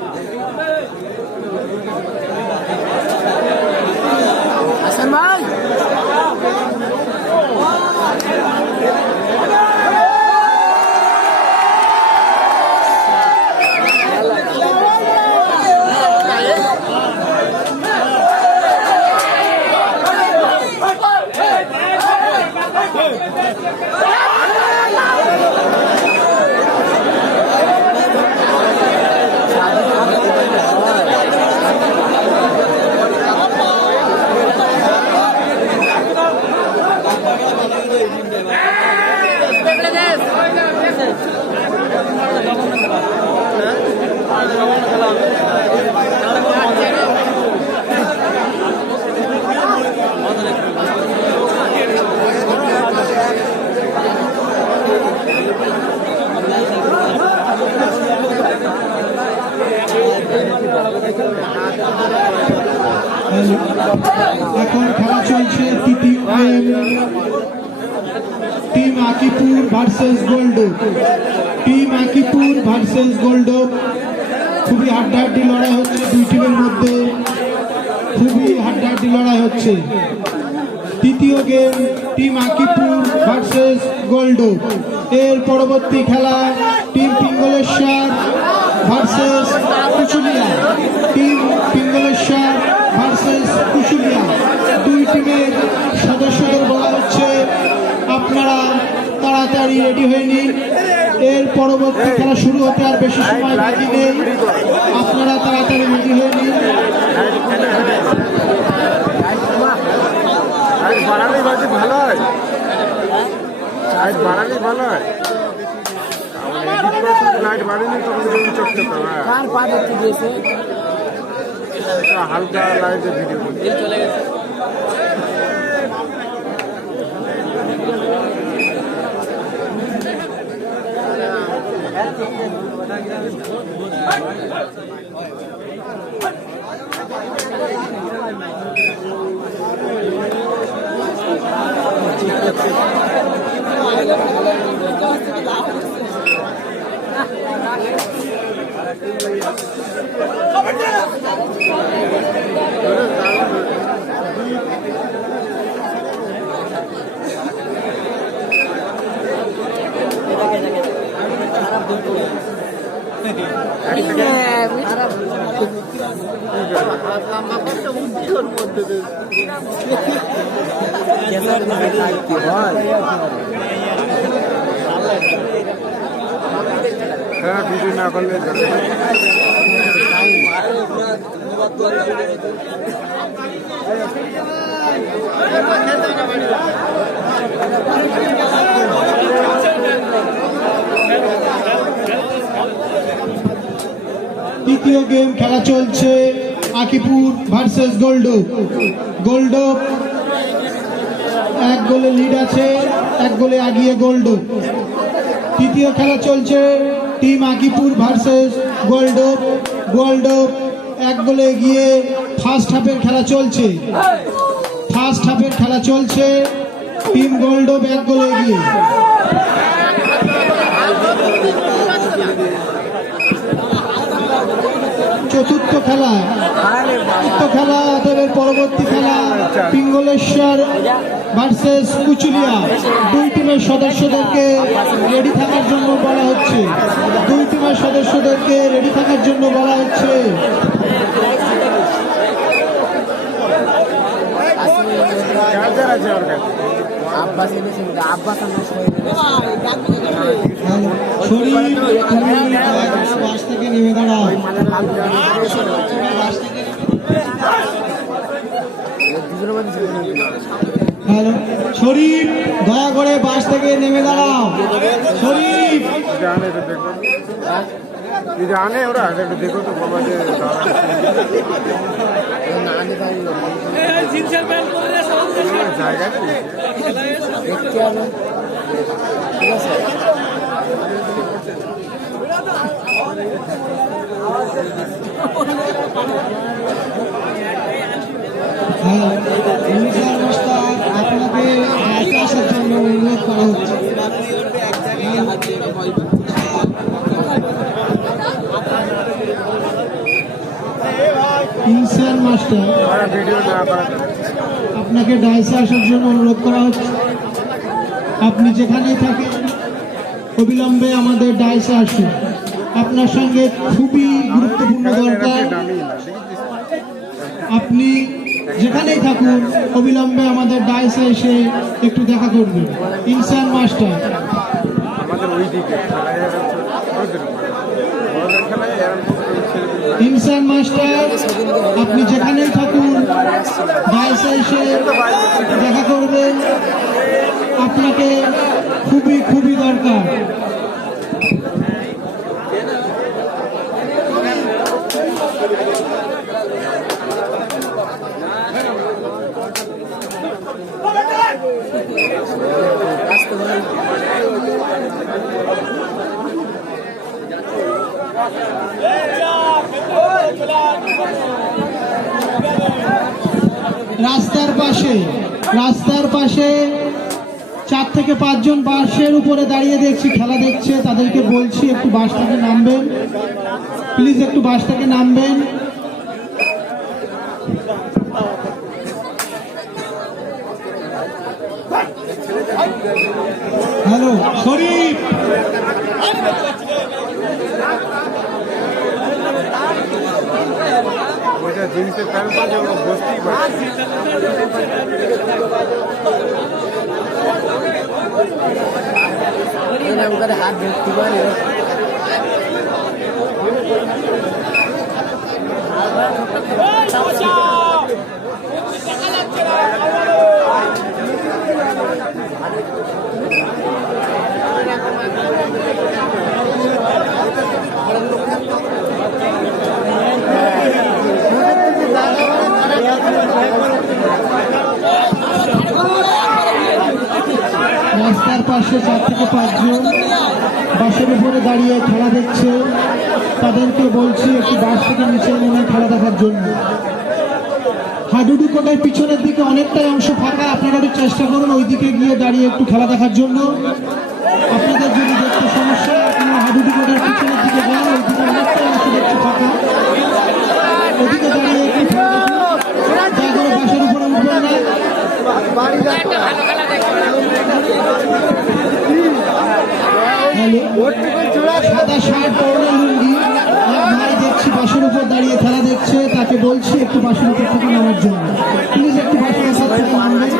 Thank you. Akipur versus gold team Akipur versus gold খুবই হাড্ডাহাড্ডি লড়াই হচ্ছে দুই টিমের মধ্যে। খুবই হাড্ডাহাড্ডি লড়াই হচ্ছে। তৃতীয় game team Akipur versus gold এর পরবর্তী খেলা team Pingleshwar versus Kuchuliya. Team Pingleshwar versus Kuchuliya দুই টিমের সদস্যদের বলা হচ্ছে আপনারা তাড়াতাড়ি রেডি হয়ে নিন। এর পরবর্তী খেলা শুরু হতে আর বেশি সময় বাকি নেই। আপনারা তাড়াতাড়ি রেডি হয়ে নিন। ভালো হয়। ভালো হয়। লাইট বাড়িনি তখন জমি হ্যাঁ। হালকা লাইটে ভিডিও চলে গেছে। 旁边去！হ্যাঁ ভিডিও না করলে। তৃতীয় গেম খেলা চলছে আকিপুর ভার্সেস গোল্ড। গোল্ড এক গোলে লিড আছে, এক গোলে আগিয়ে গোল্ড। তৃতীয় খেলা চলছে team Akipur versus gold gold এক গোলে এগিয়ে ফার্স্ট হাফের খেলা চলছে। ফার্স্ট হাফের খেলা চলছে টিম গোল্ড এক গোলে এগিয়ে চতুর্থ খেলা চতুর্থ খেলা, তাদের পরবর্তী খেলা, পিঙ্গলেশ্বর ভার্সেস কুচুলিয়া টিমের সদস্যদেরকে রেডি থাকার জন্য বলা হচ্ছে। দুই টিমের সদস্যদেরকে রেডি থাকার জন্য বলা হচ্ছে। থেকে নেমে দাঁড়াও মধ্যে হ্যালো শরীফ দয়া করে বাস থেকে নেমে দাঁড়াও। শরীফ। জানে ওরা একটু দেখো তো বাবা যে জায়গা দেখতে হবে ঠিক আছে হ্যাঁ মাস্টার। আপনাকে ডাইসে আসার জন্য অনুরোধ করা হচ্ছে। আপনি যেখানেই থাকেন, অবিলম্বে আমাদের ডাইসে আসুন। আপনার সঙ্গে খুবই গুরুত্বপূর্ণ দরকার। আপনি যেখানেই থাকুন অবিলম্বে আমাদের ডাইসে এসে একটু দেখা করবেন। ইনসান মাস্টার। ইনসান মাস্টার আপনি যেখানেই থাকুন ডাইসে এসে দেখা করবেন। আপনাকে খুবই খুবই দরকার। রাস্তার পাশে রাস্তার পাশে চার থেকে পাঁচজন বাসের উপরে দাঁড়িয়ে দেখছি, খেলা দেখছে, তাদেরকে বলছি একটু বাস থেকে নামবেন। প্লিজ একটু বাস থেকে নামবেন। হ্যালো শরীফ! ওইটা জিনিসের প্যান্ট পরে ওরা বসতেই পারে। হাত ধরতে পারে রাস্তার পাশে চার থেকে পাঁচজন বাসের উপরে দাঁড়িয়ে খেলা দেখছে। তাদেরকে বলছি, একটু বাস থেকে নিচে নেমে খেলা দেখার জন্য। হাডুডু কোটায় পিছনের দিকে অনেকটাই অংশ ফাঁকা, আপনারা একটু চেষ্টা করুন ওই দিকে গিয়ে দাঁড়িয়ে একটু খেলা দেখার জন্য আপনাদের যদি দেখতে সমস্যা আপনারা হাডুডু কোটার পিছনের দিকে যান ওই দিকে অনেকটাই অংশ দেখতে ফাঁকা ওদিকে দাঁড়িয়ে একটু খেলা দেখুন দয়া করে বাসের উপরে উঠবেন না হ্যালো সাদা শার্ট পরনে লুঙ্গি ভাই দেখছি বাসের উপর দাঁড়িয়ে খেলা দেখছে তাকে বলছি একটু বাসের উপর থেকে নামার জন্য প্লিজ একটু বাসের উপর থেকে নামবেন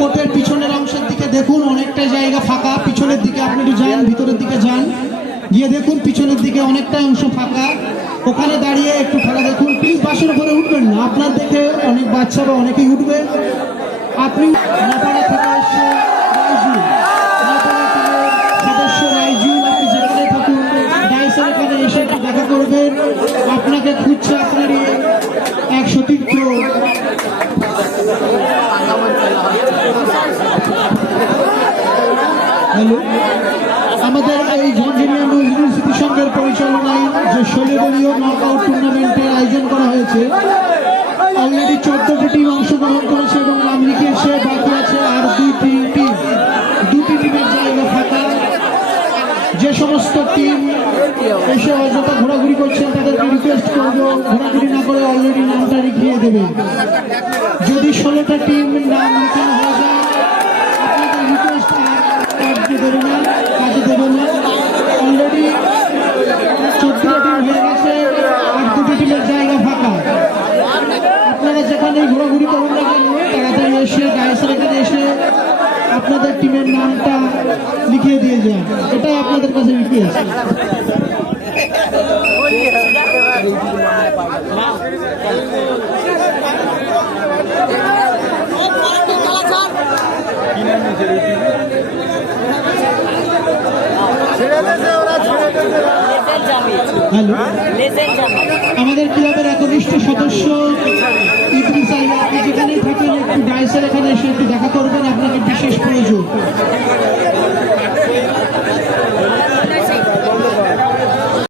কোর্টের পিছনের অংশের দিকে দেখুন, অনেকটা জায়গা ফাঁকা। পিছনের দিকে আপনি একটু যান, ভিতরের দিকে যান। গিয়ে দেখুন, পিছনের দিকে অনেকটা অংশ ফাঁকা। ওখানে দাঁড়িয়ে একটু খেলা দেখুন। প্লিজ বাসের উপরে উঠবেন না। আপনার দেখে অনেক বাচ্চা বা অনেকেই উঠবে। আপনি নাপাড়া থেকে করবেন। আপনাকে খুঁজছে আপনারই এক সতীর্থ। হ্যালো? পরিচালনায় যে ষোলো নকআউট টুর্নামেন্টের আয়োজন করা হয়েছে অলরেডি চোদ্দটি টিম অংশগ্রহণ করেছে এবং নাম লিখিয়েছে বাকি আছে আর দুটি টিম দুটি টিমের জায়গা ফাঁকা। যে সমস্ত টিম এসে অযথা ঘোরাঘুরি করছেন, তাদেরকে রিকোয়েস্ট করব ঘোরাঘুরি না করে অলরেডি নামটা লিখিয়ে দেবে। যদি ষোলোটা টিম নাম লেখানো হয়ে যায় আপনাদের রিকোয়েস্ট কাজে দেবে না কাজে দেবে না অলরেডি চোদ্দটা টিম হয়ে গেছে আর দুটো টিমের জায়গা ফাঁকা আপনারা যেখানে ঘোরাঘুরি করুন না কেন তাড়াতাড়ি এসে গায়েসের এখানে এসে আপনাদের টিমের নামটা লিখিয়ে দিয়ে যান। এটাই আপনাদের কাছে রিকোয়েস্ট হ্যালো? আমাদের ক্লাবের একনিষ্ঠ সদস্য ইদ্রিস আইয়া আপনি যেখানেই থাকেন একটু ডাইসের এখানে এসে একটু দেখা করবেন আপনাকে বিশেষ প্রয়োজন।